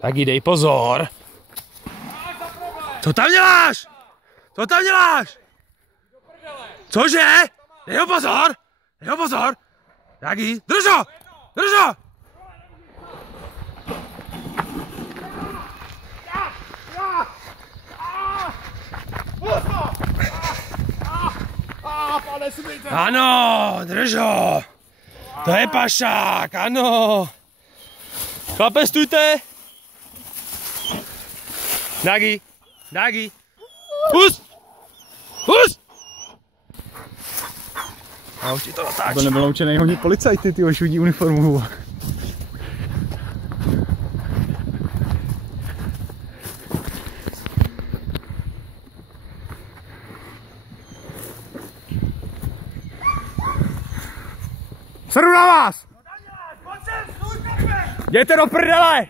Tak dej pozor. Co tam děláš? Co tam děláš? Cože? Dej ho pozor. Dej ho pozor. Tak drž ho. Drž ho. Ano, drž ho. To je pašák, ano. Chlape, stůjte. Nagi, Nagi. Pust. Pust. A už ti to natáčí. To nebylo učený honit policajty, ty už vidí uniformu. Seru na vás! Jděte do prdele!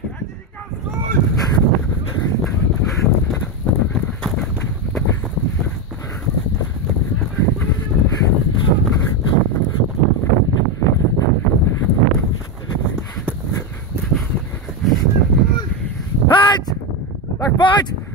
Hejď! Tak pojď!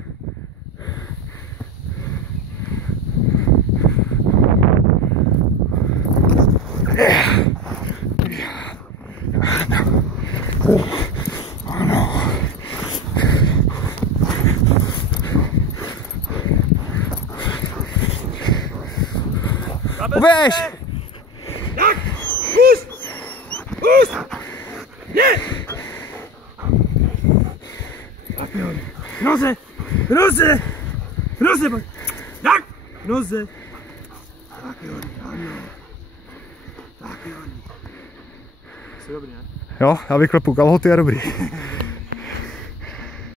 Uběž! Tak! Pust! Pust! Ne! Tak jo. Noze! Noze! Noze! Tak! Noze! Tak jo, ano. Tak jo. Jsi dobrý, ne? Jo, já vyklepu kalhoty a dobrý.